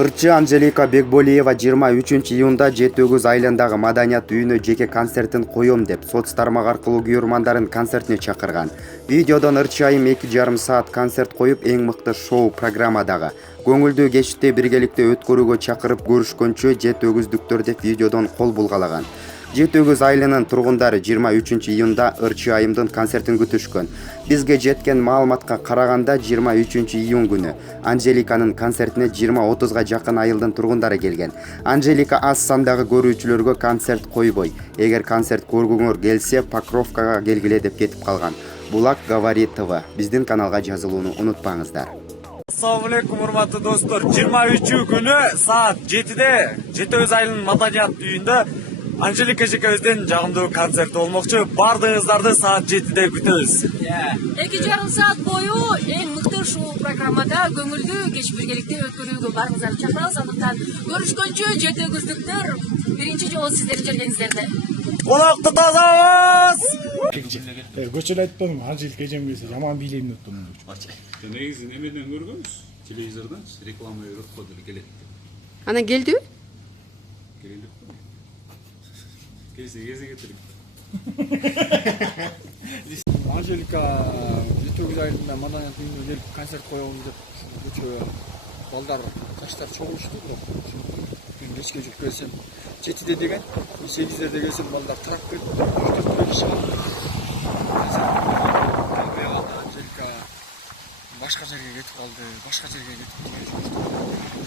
Ырчы Анжелика Бекболиева 23-июнда Жети-Өгүз айылындагы маданият үйүнө жеке концертин коем деп соц тармак аркылуу күйөрмандарын концертине чакырган. Видеодон Ырчы айым 2,5 саат концерт коюп, эң мыкты шоу программадагы көңүлдүү кечти биргеликте өткөрүүгө чакырып көрүшкөнчө Жети-Өгүздүктөр деп видеодон кол булгалаган. Жети-Өгүз айылынын тургундары 23-июнда Ырчы айымдын концертин күтүшкөн. Бизге жеткен маалыматка караганда 23-июн күнү Анжеликанын концертине 20-30га жакын айылдын тургундары келген. Анжелика аз сандагы көрүүчүлөргө концерт койбой, эгер концерт көргүңөр келсе, Покровкага келгиле деп кетип калган. Булак говорит ТВ. Биздин каналга жазылууну унутпаңыздар. Assalamu alaikum урматтуу достор. 23 күнү саат 7-де Жети-Өгүз айылынын маданият үйүндө Анжелика эжекебиздин жагымдуу концерти болмокчу. Бардыгыңыздарды саат 7-де күтөбүз. 2,5 саат бою эң мыкты шоу программада көңүлдүү кеч биргеликте өткөрүүгө барыңыздарды чакырабыз. Андыктан көрүшкөнчө Жети-Өгүздүктөр биринчи жолу сиздердин жергениңиздерде. Конокто тазабыз! Көчөлө айтпадым, Анжелика эжем келсе жаман бийлейм деп турдум. Негизи немеден көргөнбүз, телевизордон реклама көрүп койдур келет. Анан келдиби? Келелик. Келсе кетирик. Анжелика Жети-Өгүз айылында маданият үйүнө келип концерт коебуз деп көчө балдар, жаштар чогулушту, бирок мен кечке жүрүп келсем 7-де деген, 8-де келсем балдар тарап кетти. Анжелика башка жерге кетип калды, башка жерге кетип